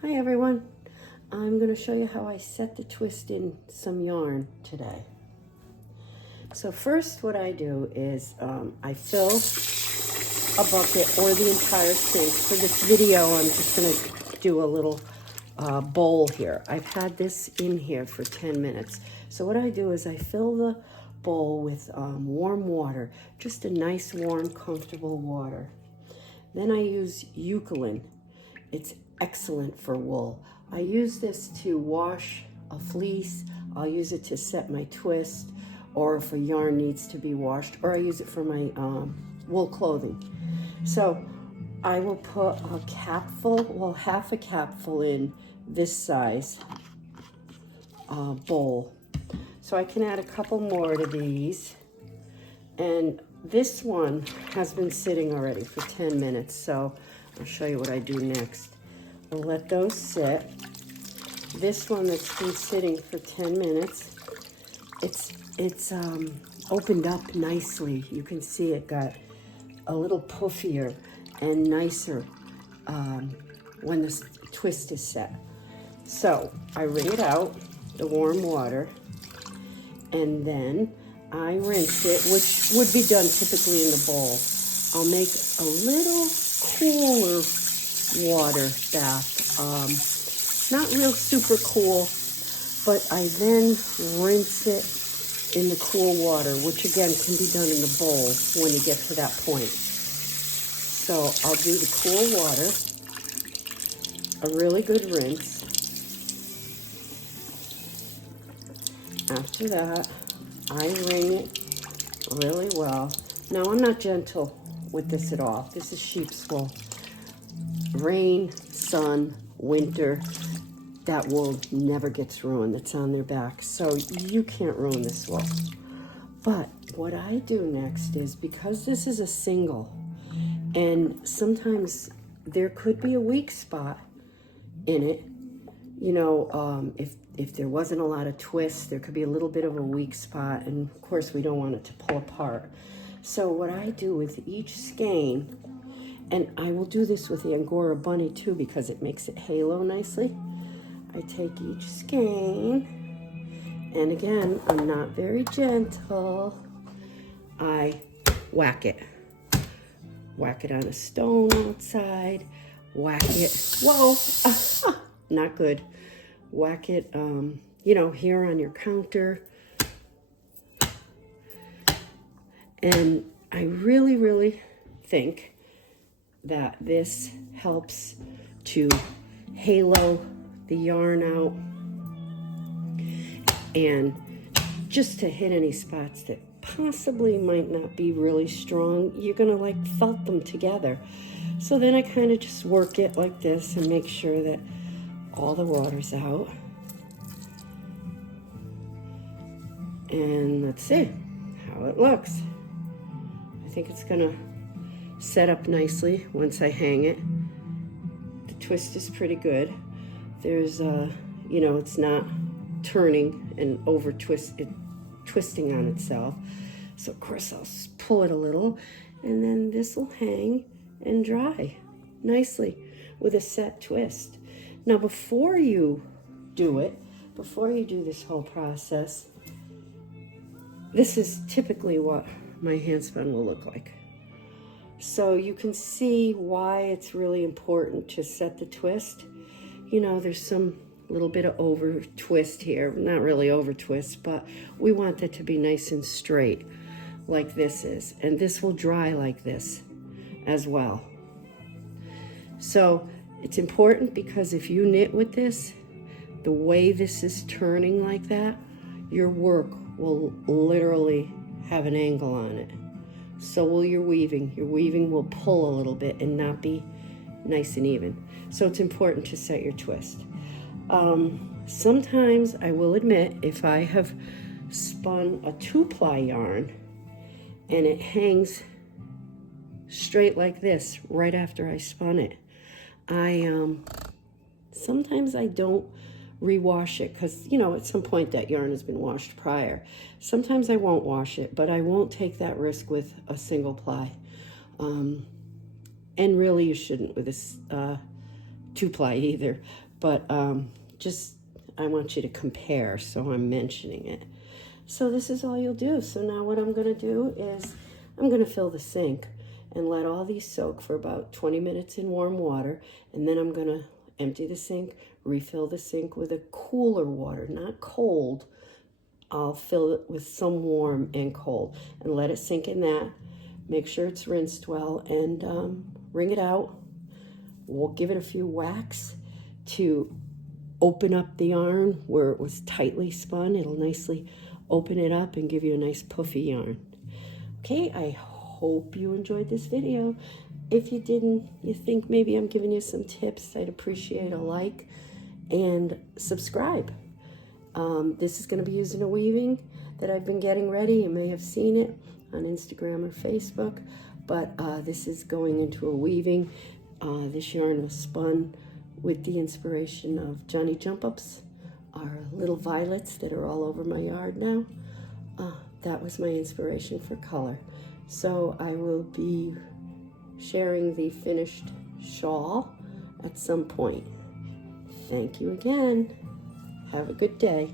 Hi everyone, I'm going to show you how I set the twist in some yarn today. So first what I do is I fill a bucket or the entire sink. For this video I'm just going to do a little bowl here. I've had this in here for 10 minutes. So what I do is I fill the bowl with warm water, just a nice warm comfortable water. Then I use eucalyptus. It's excellent for wool. I use this to wash a fleece. I'll use it to set my twist, or if a yarn needs to be washed, or I use it for my wool clothing. So I will put a capful, well, half a capful in this size bowl. So I can add a couple more to these. And this one has been sitting already for 10 minutes, so I'll show you what I do next. I'll let those sit. This one that's been sitting for 10 minutes, it's opened up nicely. You can see it got a little puffier and nicer when the twist is set. So I wring it out, the warm water, and then I rinse it, which would be done typically in the bowl. I'll make a little cooler water bath. Not real super cool, but I then rinse it in the cool water, which again can be done in the bowl when you get to that point. So I'll do the cool water, a really good rinse. After that, I wring it really well. Now, I'm not gentle with this at all. This is sheep's wool. Rain, sun, winter, that wool never gets ruined. It's on their back. So you can't ruin this wool. But what I do next is, because this is a single, and sometimes there could be a weak spot in it, you know, if there wasn't a lot of twists, there could be a little bit of a weak spot, and of course we don't want it to pull apart. So what I do with each skein, and I will do this with the Angora bunny too because it makes it halo nicely, I take each skein, and again, I'm not very gentle, I whack it. Whack it on a stone outside, whack it, whoa, not good. Whack it, you know, here on your counter. And I really, really think that this helps to halo the yarn out and just to hit any spots that possibly might not be really strong. You're gonna like felt them together. So then I kind of just work it like this and make sure that all the water's out. And let's see how it looks. I think it's gonna set up nicely once I hang it. The twist is pretty good. There's you know, it's not turning and twisting on itself. So of course I'll pull it a little, and then this will hang and dry nicely with a set twist. Now, before you do it, before you do this whole process, this is typically what my handspun will look like. So you can see why it's really important to set the twist. You know, there's some little bit of over twist here, not really over twist, but we want it to be nice and straight like this is. And this will dry like this as well. So it's important because if you knit with this, the way this is turning like that, your work will literally have an angle on it. So will your weaving. Your weaving will pull a little bit and not be nice and even. So it's important to set your twist. Sometimes I will admit, if I have spun a 2-ply yarn and it hangs straight like this right after I spun it, sometimes I don't rewash it because, you know, at some point that yarn has been washed prior. Sometimes I won't wash it, but I won't take that risk with a single ply. And really you shouldn't with this 2-ply either. but just I want you to compare, so I'm mentioning it. So this is all you'll do. So now what I'm going to do is I'm going to fill the sink and let all these soak for about 20 minutes in warm water, and then I'm going to empty the sink, refill the sink with a cooler water, not cold. I'll fill it with some warm and cold and let it sink in that. Make sure it's rinsed well and wring it out. We'll give it a few whacks to open up the yarn where it was tightly spun. It'll nicely open it up and give you a nice puffy yarn. Okay, I hope you enjoyed this video. If you didn't, you think maybe I'm giving you some tips, I'd appreciate a like and subscribe. This is going to be using a weaving that I've been getting ready. You may have seen it on Instagram or Facebook, but this is going into a weaving. This yarn was spun with the inspiration of Johnny Jump Ups, our little violets that are all over my yard now. That was my inspiration for color. So I will be sharing the finished shawl at some point. Thank you again. Have a good day.